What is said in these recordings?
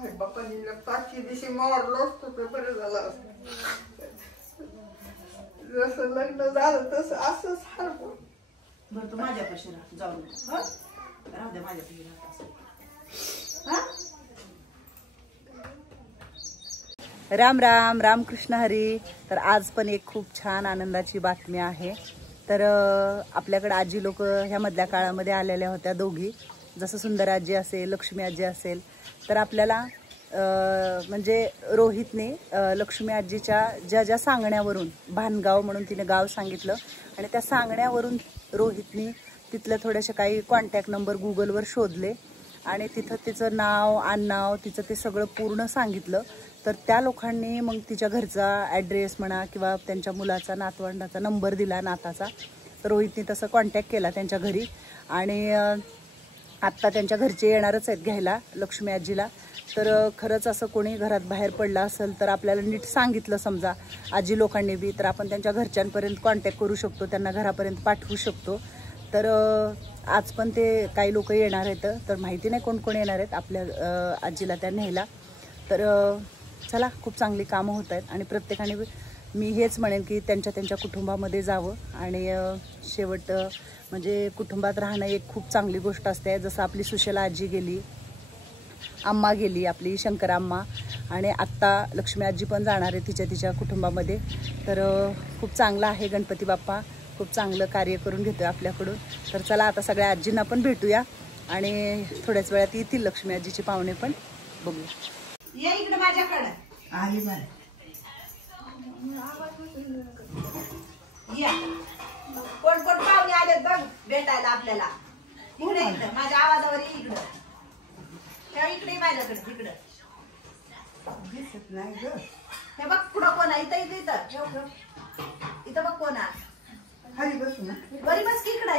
काय बापानी पाचशे दिवशी मारलो असतो ते बरं झालं असतं. जसं लग्न झालं तसं असंच हरपू. बरं तू माझ्यापाशी राह, जाऊ नको. राहू दे माझ्यापाशी राहत. राम राम, रामकृष्ण हरी. तर आज पण एक खूप छान आनंदाची बातमी आहे. तर आपल्याकडे आजी लोक ह्या मधल्या काळामध्ये आलेल्या होत्या दोघी, जसं सुंदर आजी असेल, लक्ष्मी आजी असेल. तर आपल्याला म्हणजे रोहितने लक्ष्मी आजीच्या ज्या ज्या सांगण्यावरून, भानगाव म्हणून तिने गाव सांगितलं, आणि त्या सांगण्यावरून रोहितने तिथलं थोडेसे काही कॉन्टॅक्ट नंबर गुगलवर शोधले आणि तिथं तिचं नाव, आडनाव, तिचं ते सगळं पूर्ण सांगितलं. तर त्या लोकांनी मग तिच्या घरचा ॲड्रेस म्हणा किंवा त्यांच्या मुलाचा, नातवंडाचा नंबर दिला, नाताचा. रोहितने तसं कॉन्टॅक्ट केला त्यांच्या घरी, आणि आत्ता त्यांच्या घरचे येणारच आहेत घ्यायला लक्ष्मी आजीला. तर खरंच असं कोणी घरात बाहेर पडलं असेल तर आपल्याला नीट सांगितलं समजा आजी लोकांनी बी, तर आपण त्यांच्या घरच्यांपर्यंत कॉन्टॅक्ट करू शकतो, त्यांना घरापर्यंत पाठवू शकतो. तर आज पण ते काही लोक येणार आहेत, तर माहिती नाही कोण कोण येणार आहेत आपल्या आजीला त्या न्यायला. तर चला, खूप चांगली कामं होत आहेत आणि प्रत्येकाने मी हेच म्हणेन की त्यांच्या कुटुंबामध्ये जावं. आणि शेवट म्हणजे कुटुंबात राहणं एक खूप चांगली गोष्ट असते. जसं आपली सुशला आजी गेली, आम्मा गेली, आपली शंकर आम्मा, आणि आत्ता लक्ष्मी आजी पण जाणार आहे तिच्या कुटुंबामध्ये. तर खूप चांगलं आहे, गणपती बाप्पा खूप चांगलं कार्य करून घेतोय आपल्याकडून. तर चला आता सगळ्या आजींना पण भेटूया आणि थोड्याच वेळात येतील लक्ष्मी आजीचे पाहुणे पण, बघूया. या इकडे माझ्याकडे आली बरं. या, कोण कोण पाहुणे आलेत बघ भेटायला आपल्याला. इकडे इकडे माझ्या आवाजावर इकडं, त्या इकडे माझ्याकडे, इकडं दिसत नाही ग. हे बघ पुढं कोण आहे, इथं इथं इथं बघ कोण आहे. खाली बसू ना. बरी बस की इकडं.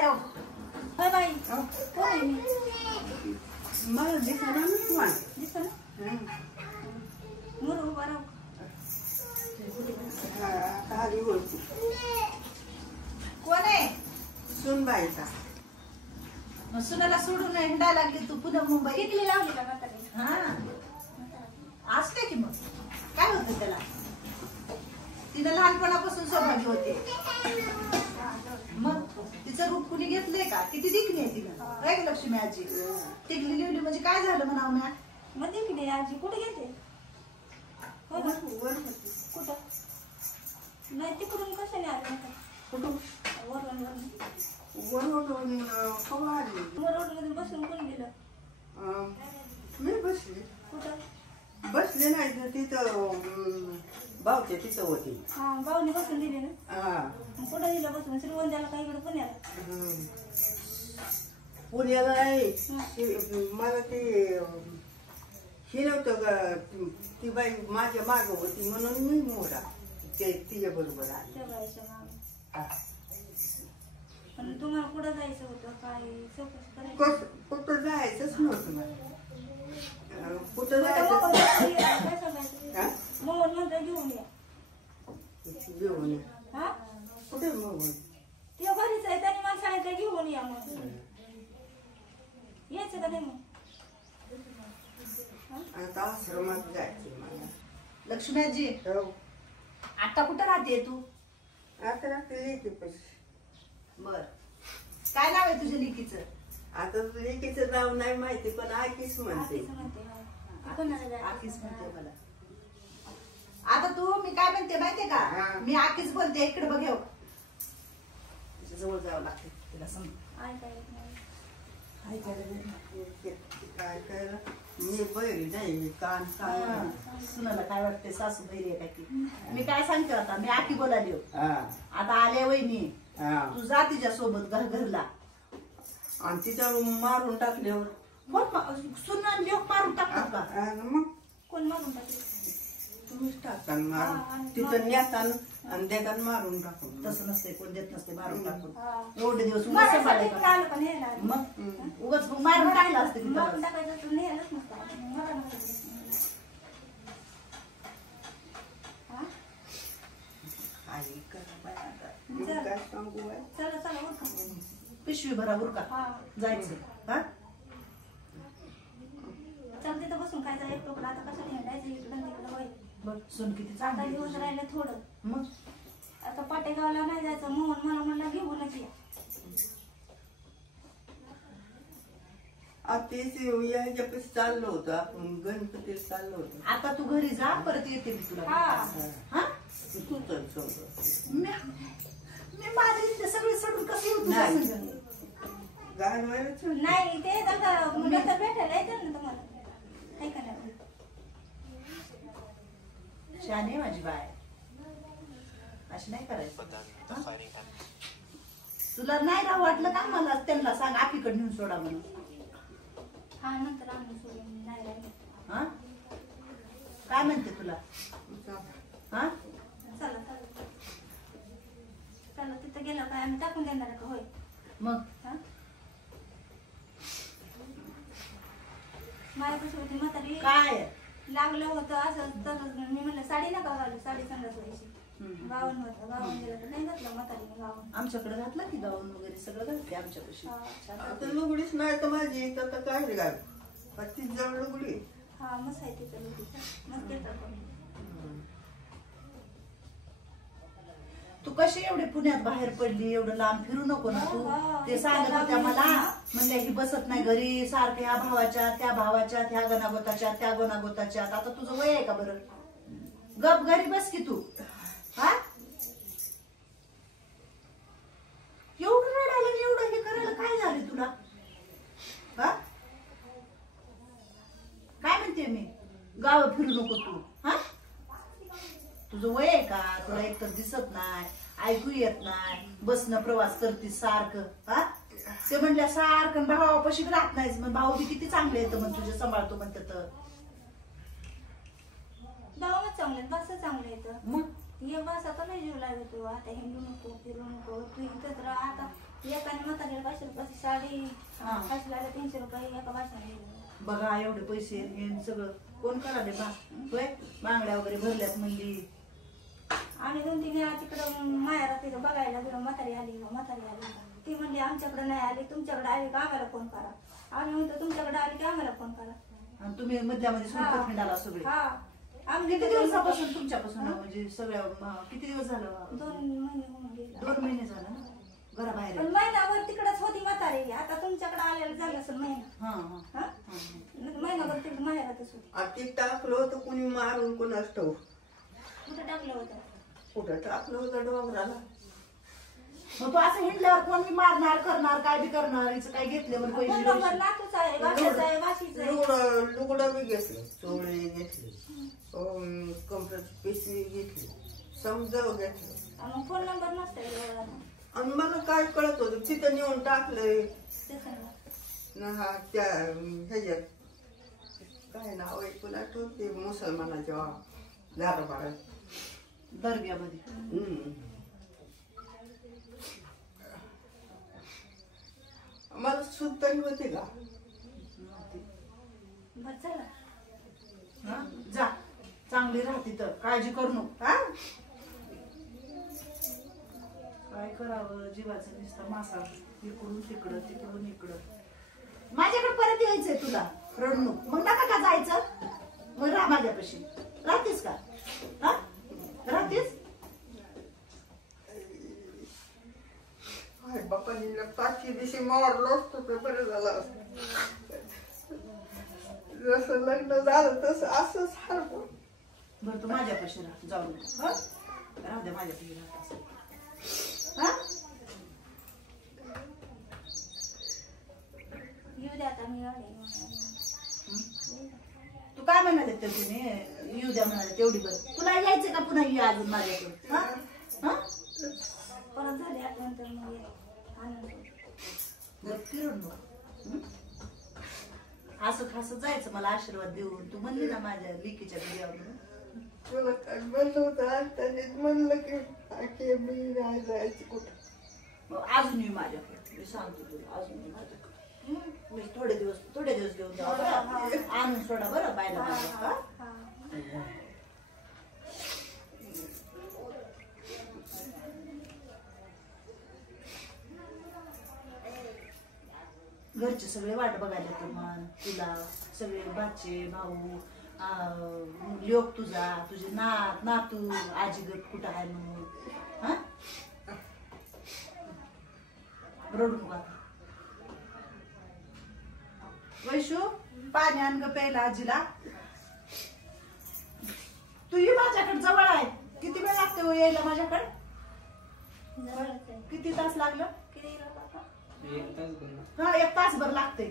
हो बाई, मला दिसणार ना तुम्हाला. दिसलं मुरू बरं. खाली बोलतो. कोण आहे? सुनबाईचा. सुनाला सोडून हिंडायला लागली तू पुन्हा मुंबई. इकडे लावली का म्हातारी? हा असते की मग काय होतं त्याला. तिनं लहानपणापासून सौभाग्य होते. मग तिचं रूप कुणी घेतलंय का? किती दिखणी आहे तिनं, काय ग लक्ष्मी आजी. टिकली लिवली म्हणजे काय झालं म्हणावं म्या. मग दिखणी आजी कुठे घेते? कुठं नाही, तिकडून कशाने आलं? कुठून? वरून वरून बसून कोण गेलं? मी बसले. कुठं बसले नाही, तिथं भाऊच्या तिथं होती. हा, भाऊने बसून दिले ना. कुठं दिलं बसून? श्रीगोंद्याला का इकडे पुण्याला? पुण्याला नाही, मला ते हे नव्हतं का, ती बाई माझ्या माग होती म्हणून मी मोडा ते तिच्या बरोबर आले. पण तुम्हाला कुठं जायचं होतं? काय कुठं जायचंच नव्हतं मला. कुठं जायचं मोहन म्हणता घेऊन या. घेऊन या कुठे मोहन? ते घरीच आहे, त्याने मला सांगितलं घेऊन या. मग यायचं का नाही? मग आता आश्रमात जायचं मला. लक्ष्मी आजी, आता कुठं राहते तू? आता रात्री लेकी पैसे. बर, काय नाव आहे तुझ्या लेकीचं? आता लेकीचं नाव नाही माहिती, पण आकीच म्हणते. आकीच म्हणते मला. आता तू, मी काय म्हणते माहितीये का, मी आकीच बोलते. इकडे बघ, जवळ जावं लागते तिला. समज काय करायला मी बैरी नाही, कान सुनाला काय वाटते सासू बैरी आहे काय. मी काय सांगते आता, मी आकी बोलाली. आता आल्या वहिनी, तू जा तिच्या सोबत घरला. आणि तिथं मारून टाकल्यावर सुना लोक मारून टाकतात का? मग कोण मारून टाकले? तुम्हीच टाकता मारून. तिथं नेतान आणि देतान मारून टाकून. तसं नसते, कोण देत नसते मारून टाकून. एवढे दिवस मग उगाच मारून टाकलं असते. पिशवी भरा उरका, जायचं. हा, चल तिथं बसून खायचं एक टोपला. आता बघ सून किती आता चांगली घेऊन तुझी. राहिलं थोडं. मग आता पाटेगावला नाही जायचं म्हणून मला म्हणलं घेऊनच या. तेच ह्याच्यापाशी चाललो होतो आपण गणपतीला चाललो होतो. आता तू घरी जा परत येते मी तुला. हा. हा तू चल सोबत. मी माझे इथे सगळे सोडून कसं येऊ तुझ्या नाही. संग? गाड व्हायचं नाही ते आता मुलं तर भेटायला येतात ना तुम्हाला. आहे का नाही? शाने माझी बाय अशी नाही करायचं. हा? तुला नाही राहू वाटलं का मला त्यांना सांग आपलीकडे नेऊन सोडा म्हणून. हा नंतर आणून सोडून नाही राहिलं. हा काय म्हणते तुला? हा चला चला चला तिथं गेलं काय आम्ही टाकून देणार का? होय. मग हा? माझ्यापाशी होती म्हातारी. काय लागलं होतं असं तर मी म्हणलं साडी नका घालू, साडी संडास व्हायची. गावन होतं, गावन गेलं तर नाही घातलं म्हातारीने गावन. आमच्याकडे घातला की गाऊन वगैरे सगळं घालते आमच्यापाशी. आता लुगडीच नाही तर माझी तर काय घाल तीच जवळ लुगडी. हा मस्त आहे तिथं लोकीचं. मस्त येतात पण. तू कशी एवढी पुण्यात बाहेर पडली एवढं लांब फिरू नको ना तू. ते सांगत होत्या मला म्हणल्या ही बसत नाही घरी सारखं ह्या भावाच्या त्या भावाच्या ह्या गणागोताच्या त्या गणागोताच्या. आता तुझं वय आहे का बरं? गप घरी बस की तू. हा एवढं रडायला आणि एवढं हे करायला काय झालं तुला? हा काय म्हणते मी गाव फिरू नको तू. हा तुझं वय आहे का? तुला एकतर दिसत नाही ऐकू येत नाही बसणं प्रवास करतीस सारखं. हा ते म्हणल्या सारखं भावापाशी राहत नाहीस. मग भाऊ बी किती चांगले येतं मग तुझे सांभाळतो म्हणतात. भावच चांगले बस चांगलं येतं. मग हे बस आता नाही जीव लागतो. आता हिंडू नको फिरू नको तू इथंच राहा. आता एकाने म्हातारीला 500 रुपयाची साडी फासल्याला 300 रुपये एका भाषणाला. बघा एवढे पैसे हे सगळं कोण कराले बा? होय बांगड्या वगैरे भरल्यात म्हणली. आम्ही 2-3 वेळा तिकडं मायाला तिथं बघायला गेलो. म्हातारी आली ती म्हणली आमच्याकडे नाही आली, तुमच्याकडे आली का आम्हाला फोन करा. आम्ही म्हणतो तुमच्याकडे आली की आम्हाला फोन करा. आणि तुम्ही मधल्यामध्ये सुरत खंडाला सगळे. हा आम्ही किती दिवसापासून तुमच्यापासून म्हणजे सगळ्या किती दिवस झालं? 2 महिने होऊन गेले. 2 महिने झालं ना घराबाहेर. पण महिनाभर तिकडच होती म्हातारी. आता तुमच्याकडे आलेलं झालं असेल महिना. हा महिनाभर तिकडे माहेरातच होती. ते टाकलं होतं कुणी मारून कोणाच ठाऊक. कुठं टाकलं होतं? कुठं टाकलं होतं डोंगराला. मग तू असं हिंडल्यावर कोण बी मारणार करणार काय बी करणार हिचं काय घेतल्यावर पैसे नंबर नातूच आहे, वाशीचा आहे, वाशीचा आहे. लुगडं बी घेतलं, चोळे घेतले, कपड्याची पिशवी घेतली, समजाव घेतलं. मग फोन नंबर नसता एवढा. आणि मला काय कळत होतं तिथं नेऊन टाकलंय ना. त्या ह्याच्यात काय नाव आहे तुला आठवते मुसलमानाच्या दारबारात दर्ग्यामध्ये. मला सुद्धा होते का? बरं चला जा चांगली राहते तर काळजी करू नको. हा काय करावं जीवाचं नुसतं मासा इकडून तिकडं तिकडून इकडं. माझ्याकडे परत यायचंय तुला रडू नको. मग नका का जायचं? मग राहा माझ्यापाशी. राहतेस का? हा राहतेस? बापानी पाचशे दिवशी मारलो असतो तर बरं झालं असतं. जसं लग्न झालं तसं असंच हरपण. बरं तू माझ्यापाशी राह जाऊ नको. हा राहू द्या माझ्यापाशी राहत असं. हा येऊ द्या आता मी आले. तू काय म्हणाले तर तुम्ही येऊ द्या म्हणाले तेवढी बरं. तुला यायचं का पुन्हा ये अजून माझ्याकडे? हा हा परत झाले आठवण तर मग फिरून असं खास जायचं मला आशीर्वाद देऊन. तू म्हणली ना माझ्या लेकीच्या घरी आवडून. तुला काय म्हणलं होतं आणि म्हणलं की मी नाही जायचं कुठं. अजून ये माझ्याकडे. मी सांगतो तुला अजून ये माझ्याकडे. मी थोडे दिवस घेऊन जाऊ बरं. आणून सोडा बरं बायला. घरचे सगळे वाट बघायला तर मन तुला सगळे बाचे भाऊ लोक तुझा तुझे नातू आजी गट कुठं आहे म्हणून. हा रडू नको आता. वैशू पाणी आण ग प्यायला आजीला. तू ये माझ्याकडे जवळ आहे. किती वेळ लागते हो यायला माझ्याकडे? किती तास लागलं? हा 1 तासभर लागते.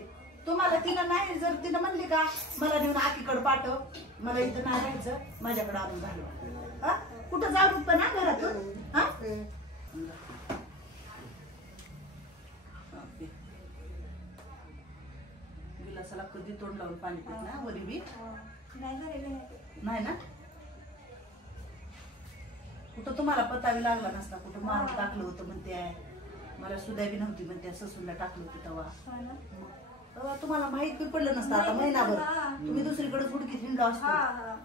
तुम्हाला तिनं नाही जर तिनं म्हणली का मला नेऊन आकीकडे पाठव मला इथं नाही राहायचं माझ्याकडे आणून घालव. हा कुठं जाऊ पण ना घरातून. हा गिलासाला कधी तोंड लावून पाणी पित ना वरी बी नाही ना. कुठं तुम्हाला पतावी लागला नसता. कुठं मारून टाकलं होतं म्हणते. मला सुद्धा बी नव्हती म्हणते. ससूनला टाकलं होतं तेव्हा तुम्हाला माहित बी पडलं नसतं. आता महिनाभर तुम्ही दुसरीकडे हुडकीत हिंडलो असतो.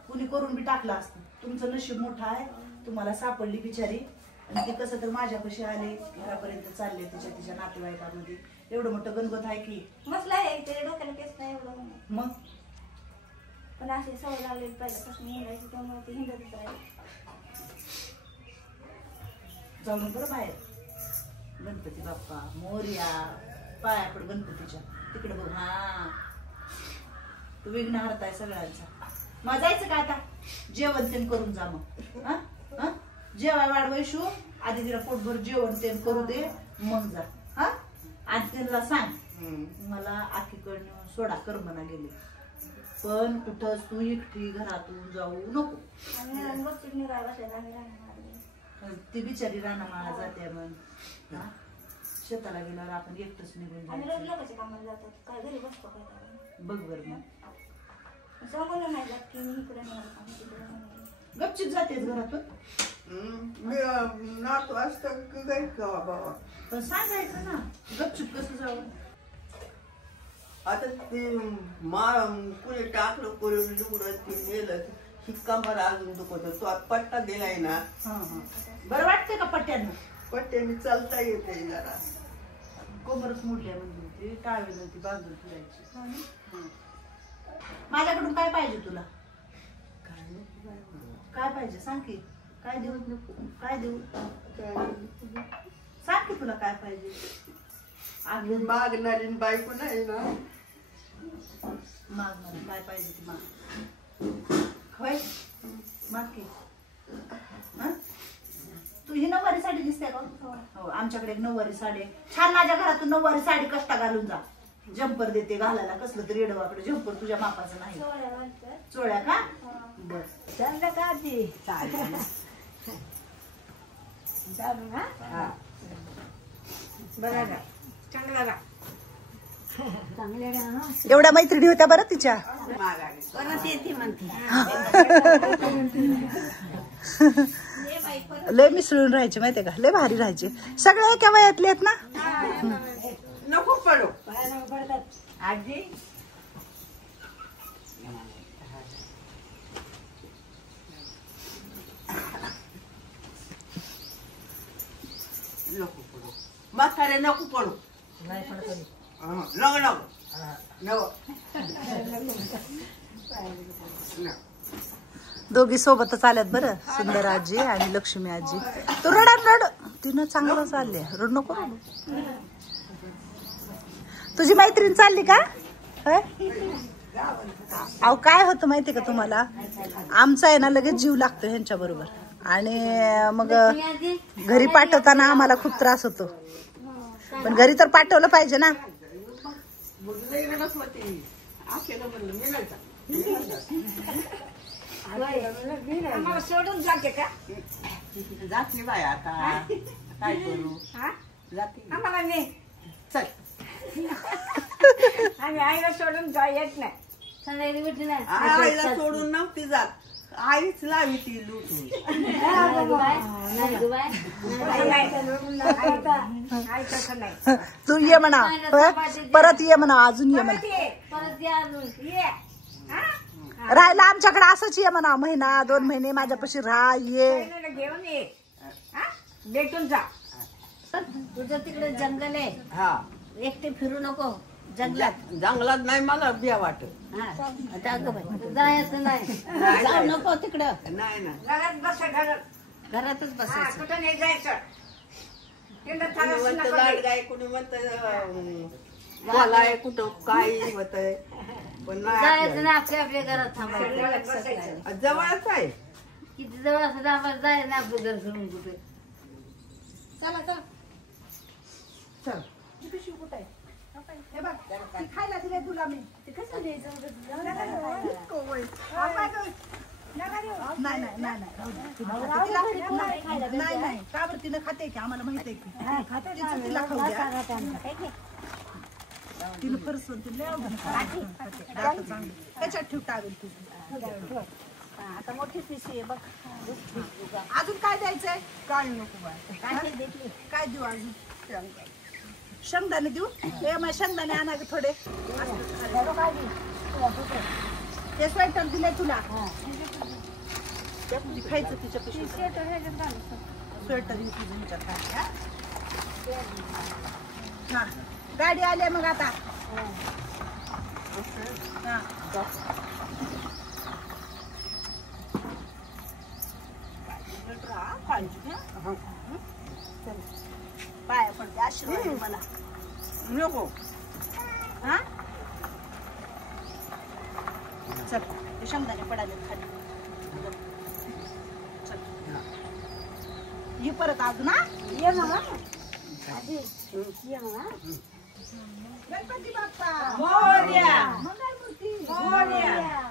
कुणी करून बी टाकलं असतं. तुमचं नशीब मोठं आहे. तुम्हाला सापडली बिचारी. आणि ते कसं तर माझ्यापाशी आले घरापर्यंत चालले तिच्या नातेवाईकांमध्ये. एवढं मोठं गणगत आहे की मसला आहे ते डोक्याला केस नाही एवढं. मग पण अशी सवय लागलेली पहिल्यापासून हिंडायची त्यामुळे ते हिंडतच राहिले. जाऊन बरं बाहेर. गणपती बाप्पा मोरया पाया पड गणपतीच्या तिकडे बघ. हा तू विघ्न हरताय सगळ्यांचा. मग जायचं का आता जेवण तेन करून जा. मग जेवाय वाढ वैशू आधी तिला पोटभर जेवण तेन करू दे मग जा. हा आणि त्यांना सांग मला आखीकडनं सोडा कर म्हणा गेले. पण कुठंच तू एकटी घरातून जाऊ नको. ती बिचारी रानामाळा जाते मग. शेताला गेल्यावर आपण एकटंच निघून बघ बर. मग गपचिप जातेच घरातून. नातू असतं काही गावा बाबा पण सांगायचं ना गपचिप कसं जाऊ. आता ते कुणी टाकलं कुणी लुगडं ते नेलं शिक्का मला अजून दुखत. तो पट्टा दिलाय ना. बरं वाटतंय का पट्ट्यानं? पट्ट्याने चालता येते जरा. कोमरच मोडल्या म्हणजे टाळवेल ती बांधून फिरायची. माझ्याकडून काय पाहिजे तुला? काय पाहिजे सांग की. काय देऊ काय देऊ सांग की तुला काय पाहिजे. आम्ही मागणारी बायको नाही ना. मागणार काय पाहिजे ती माग. होय माग की. तू ही नऊवारी साडी दिसते का? हो आमच्याकडे एक नऊवारी साडी छान. माझ्या घरातून नऊवारी साडी कष्टा घालून जा. जम्पर देते घालायला. कसलं तरी येडवाकडे जम्पर तुझ्या मापाचं नाही. चोळ्या का? बर चांगलं का ती बघा का चांगला का चांगल्या एवढ्या मैत्रिणी होत्या बरं तिच्या. परत येते म्हणते. लय मिसळून राहायचे माहितीये का. लय भारी राहायचे. सगळे एका वयातले आहेत ना. नको पडो पडतात आजी. नको पडो म्हातारे नको पडो. नाही पडतो. नको नको दोघी सोबतच आल्यात बरं. सुंदर आजी आणि लक्ष्मी आजी. तू रड तिनं चांगलं चालले. रड नको रडू. तुझी मैत्रीण चालली का? अहो काय होतं माहितीये का तुम्हाला. आमचा आहे ना लगेच जीव लागतो ह्यांच्या बरोबर. आणि मग घरी पाठवताना आम्हाला खूप त्रास होतो. पण घरी तर पाठवलं पाहिजे ना. आम्हाला सोडून जाते का? जाते बाय आता काय करू. जाते आम्हाला नाही. चल आम्ही आईला सोडून जा येत नाही. आईला सोडून नव्हती जात. आईच लावी ती लुटून. आई तसं नाही. तू ये म्हणा परत ये म्हणा. अजून ये म्हणा. परत या अजून ये. राहायला आमच्याकडे असंच ये म्हणा. महिना 2 महिने माझ्यापाशी राहा. ये घेऊन ये. भेटून जा. तुझं तिकडे जंगल आहे. हा एकटे फिरू नको. जंगलात नाही मला बिया वाटत. जायचं नाही, जाऊ नको तिकडं, नाही ना घरात बस, घरातच बसायचं. कुठं नाही जायचं. कुणी म्हणतं लाडगाय, कुणी म्हणतं मला कुठं काही होतंय, पण जायचं नाही नाही, आपल्या आपल्या घरात थांबायचं. आपल्या. जवळच आहे. किती जवळ असं आम्हाला जायचं नाही आपलं घर सोडून कुठे. चला चला चल. ती पिशवी कुठे आहे? हे बघ, ती खायला दिले तुला मी. ते कसं द्यायचं होतं तुला? नाही नाही नाही नाही राहू दे. नाही नाही का बरं तिनं खाते की आम्हाला माहिती आहे की तिचं तिला खाऊ द्या. तिनं फरसून तिला लय आवडतं खाते. दातं चांगली. त्याच्यात ठेव टावेल तू. आता मोठी पिशवी आहे बघ. अजून काय द्यायचंय? काय नको बाय. काय देऊ अजून? शेंगदाणे देऊ? हे मग शेंगदाणे आणा गं थोडे. ते स्वेटर दिले तुला. खायचं तिच्या पिशवीत. स्वेटर हे तुझं ह्याच्यात घाल, हा. गाडी आली मग आता. हा. पाया पडते आशीर्वाद मला. नको हा चल, ते शेंगदाणे पडाले खाली. चल ये परत अजून. हा ये मग ये मग. गणपती बाप्पा मोरया. मंगलमूर्ती. मोरया.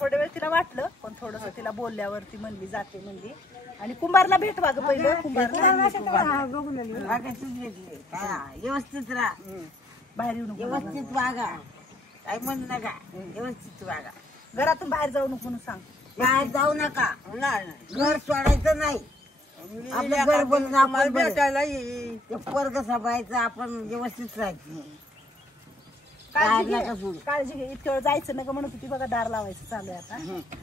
थोडं वेळ तिला वाटलं, पण थोडस तिला बोलल्यावरती म्हणली जाते म्हणली. आणि कुंभारला भेटवा ग पहिलं. कुंभारला व्यवस्थित राहा, बाहेर येऊ नको. व्यवस्थित वागा, काय म्हणू नका, व्यवस्थित वागा. घरातून बाहेर जाऊ नको म्हणून सांग. बाहेर जाऊ नका, घर सोडायचं नाही. आपलं घर बनवून आपण भेटायला येईल. ते पोरग सांभाळायचं, आपण व्यवस्थित राहायचं. काळजी नका घे, सोडू. काळजी घे. इतक्या वेळ जायचं नका म्हणत होती बघा. दार लावायचं चालू आहे आता.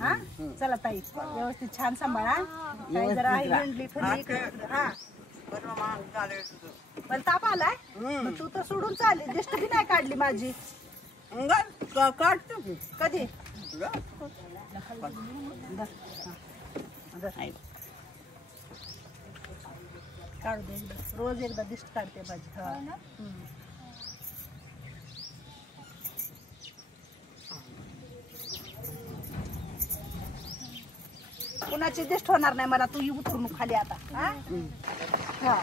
हा चला ताई, व्यवस्थित छान सांभाळा. काही जरा हिंडली फिरली इकडे तिकडे. हा पण ताप आलाय. मग तू तर सोडून चालली. दिष्ट बी नाही काढली माझी. काढतो की. कधी? काढू दे एकदा. रोज एकदा दिष्ट काढते माझी. हा. कुणाची दिष्ट होणार नाही मला. तू उतरून खाली आता. हा? हा.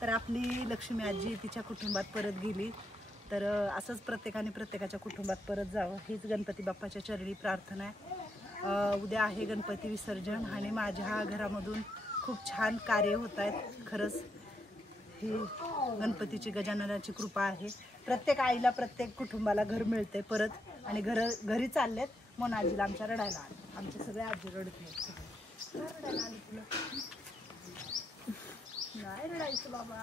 तर आपली लक्ष्मी आजी तिच्या कुटुंबात परत गेली. तर असंच प्रत्येकाने प्रत्येकाच्या कुटुंबात परत जावं हीच गणपती बाप्पाच्या चरणी प्रार्थना आहे. उद्या आहे गणपती विसर्जन आणि माझ्या घरामधून खूप छान कार्य होत आहेत. खरंच ही गणपतीची गजाननाची कृपा आहे. प्रत्येक आईला प्रत्येक कुटुंबाला घर मिळते परत. आणि घरी चाललेत म्हणून आजीला आमच्या रडायला आले. आमचे सगळे आजी रडत सगळे. रडायला आले तुला? नाही रडायचं बाबा.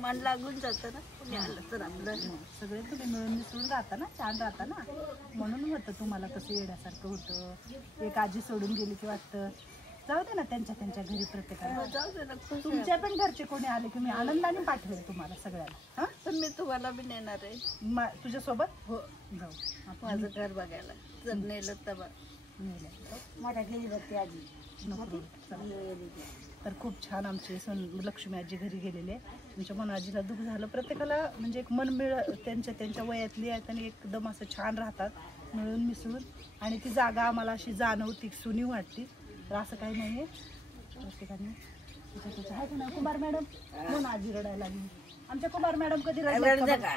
मन लागून जातं ना कुणी आलं तर. आपलं सगळे तुम्ही मिळून मिसळून राहता ना, छान राहता ना. म्हणून होतं तुम्हाला कसं येण्यासारखं होतं. एक आजी सोडून गेली की वाटतं. जाऊ दे ना त्यांच्या त्यांच्या घरी प्रत्येकाला. जाऊ दे ना. तुमच्या पण घरचे कोणी आले की मी आनंदाने पाठवेल तुम्हाला सगळ्याला. हा पण मी तुम्हाला बी नेणार आहे. तुझ्यासोबत हो जाऊ. माझं घर बघायला जर नेलं तर नेलं. माझ्या गेली बघते आजी. तर खूप छान आमचे लक्ष्मी आजी घरी गेलेले. तुमच्या मन आजीला दुःख झालं. प्रत्येकाला म्हणजे एक मन त्यांच्या त्यांच्या वयातली आहेत आणि एकदम असं छान राहतात मिळून मिसळून. आणि ती जागा आम्हाला अशी जाणवती, सुनीव वाटती. तर असं काही नाही आहे. प्रत्येकाने त्याच्या आहे ना. कुमार मॅडम म्हणून आजी रडायला लागली. आमच्या कुमार मॅडम कधी रडायचं का?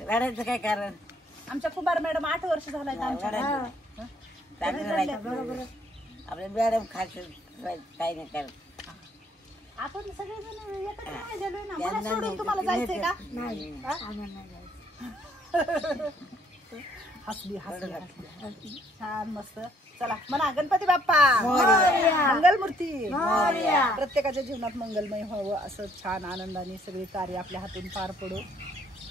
रडायचं काय कारण? आमच्या कुमार मॅडम 8 वर्ष झालाय आमच्या. बरोबर. आपल्या मॅडम खायचं काही नाही करत. आपण सगळेजण एकत्र नाही झालोय ना. मला सोडून तुम्हाला जायचंय का? नाही. हसली हसली हसली. छान मस्त. चला म्हणा गणपती बाप्पा मंगलमूर्ती. प्रत्येकाच्या जीवनात मंगलमय व्हावं असं छान आनंदाने सगळे कार्य आपल्या हातून पार पडो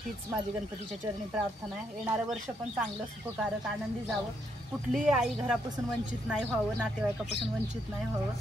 हीच माझी गणपतीच्या चरणी प्रार्थना आहे. येणारं वर्ष पण चांगलं सुखकारक आनंदी जावं. कुठलीही आई घरापासून वंचित नाही व्हावं, नातेवाईकापासून वंचित नाही व्हावं.